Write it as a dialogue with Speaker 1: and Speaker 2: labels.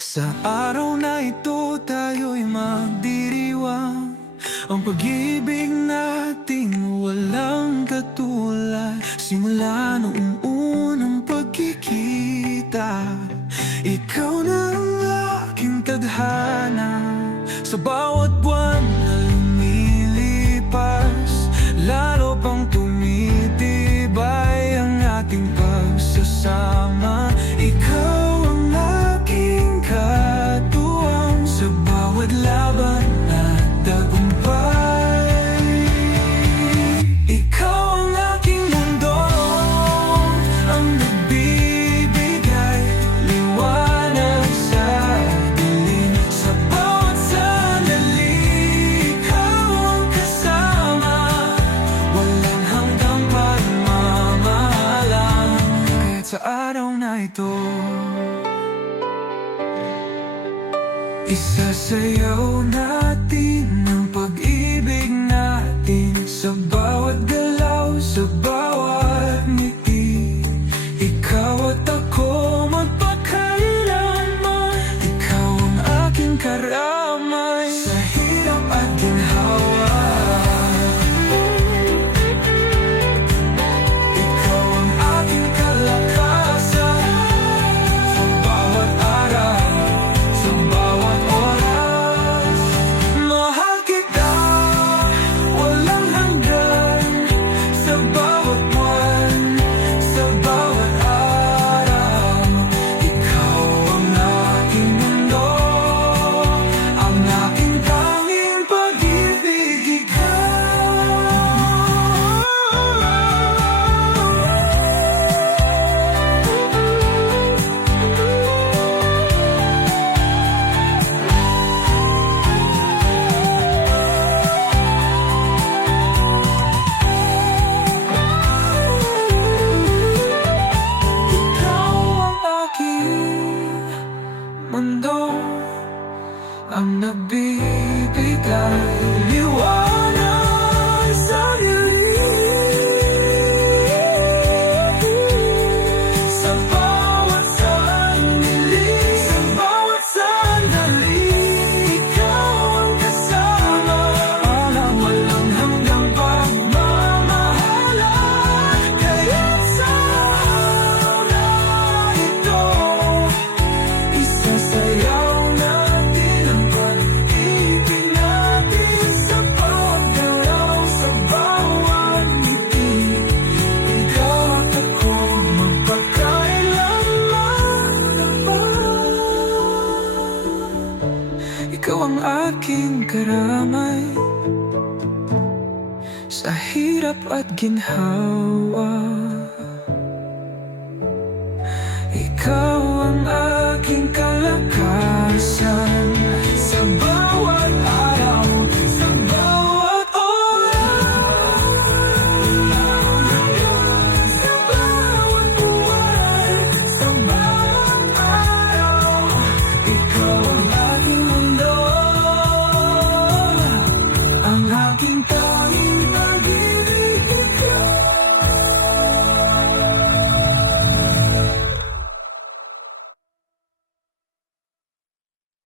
Speaker 1: Sa araw na ito tayo'y magdiriwang Ang pag-ibig nating walang katulad. Simula noong unang pagkikita Ikaw na ang aking tadhana Sa bawat ito. Isasayaw na no more. mundo ang nagbibigay liwanag. aking karamay. Sa hirap at ginhawa.